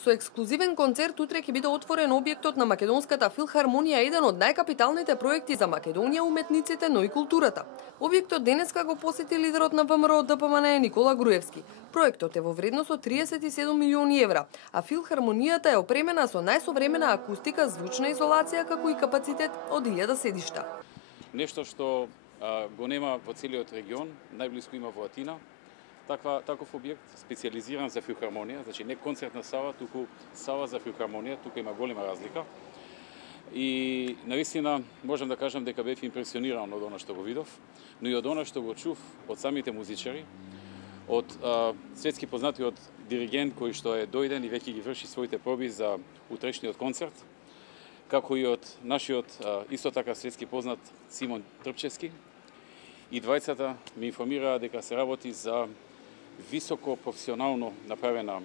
Со ексклузивен концерт утре ќе биде отворен објектот на Македонската филхармонија, еден од најкапиталните проекти за Македонија, уметниците, но и културата. Објектот денеска го посети лидерот на ВМРО ДПМН Никола Груевски. Проектот е во вредност од 37 милиони евра, а филхармонијата е опремена со најсовремена акустика, звучна изолација, како и капацитет од 1000 седишта. Нешто што го нема во целиот регион, најблиску има во Атина. Таков објект, специализиран за филхармонија, значи не концертна сала, туку сала за филхармонија, тука има голема разлика. И навистина можам да кажам дека бев импресиониран од она што го видов, но и од она што го чув од самите музичари, од светски познатиот диригент кој што е дојден и веќе ги врши своите проби за утрешниот концерт, како и од нашиот исто така светски познат Симон Трпчевски. И двајцата ми информираа дека се работи за високо професионално направена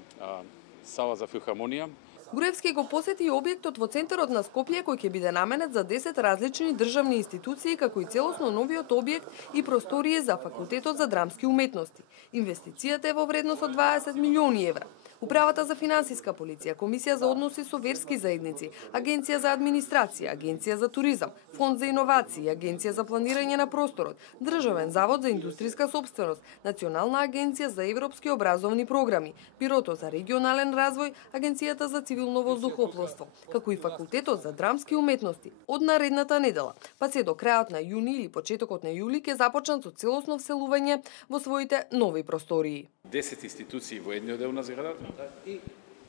сала за филхармонија. Груевски го посети и објектот во центарот на Скопје, кој ќе биде наменет за 10 различни државни институции, како и целосно новиот објект и простории за Факултетот за драмски уметности. Инвестицијата е во вредност од 20 милиони евра. Управата за финансиска полиција, Комисија за односи со верски заедници, Агенција за администрација, Агенција за туризам, Фонд за иновации, Агенција за планирање на просторот, Државен завод за индустријска сопственост, Национална агенција за европски образовни програми, Бирото за регионален развој, Агенцијата за цивилно воздухопловство, како и Факултетот за драмски уметности. Од наредната недела, па се до крајот на јуни или почетокот на јули ќе започнат со целосно вселување во своите нови простории. 10 институции во едниот дел на зградата,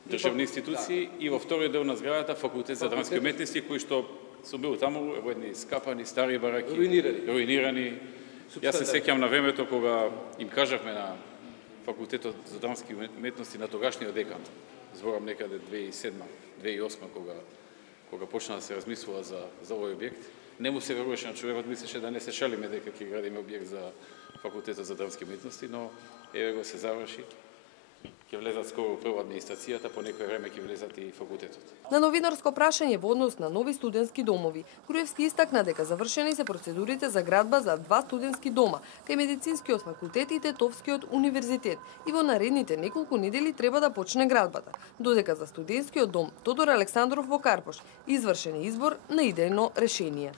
државни институции, и во вториот дел на зградата Факултет за драмски уметности, кој што сум бил таму во едни скапани стари бараки, руинирани. Јас се сеќам на времето кога им кажавме на Факултетот за драмски уметности на тогашниот декан, зборам некаде 2007-2008 кога почна да се размислува за овој објект, не му се веруваше на човекот, мислеше да не се шалиме дека ќе градиме објект за Факултетот за драмски уметности, но еве го се заврши. Ќе влезат скоро прво администрацијата, по некој време ќе влезат и факултетот. На новинарско прашање во однос на нови студентски домови, Груевски истакна дека завршени се процедурите за градба за 2 студентски дома кај Медицинскиот факултет и Тетовскиот универзитет и во наредните неколку недели треба да почне градбата, додека за студентскиот дом Тодор Александров во Карпош извршен избор на идејно решение.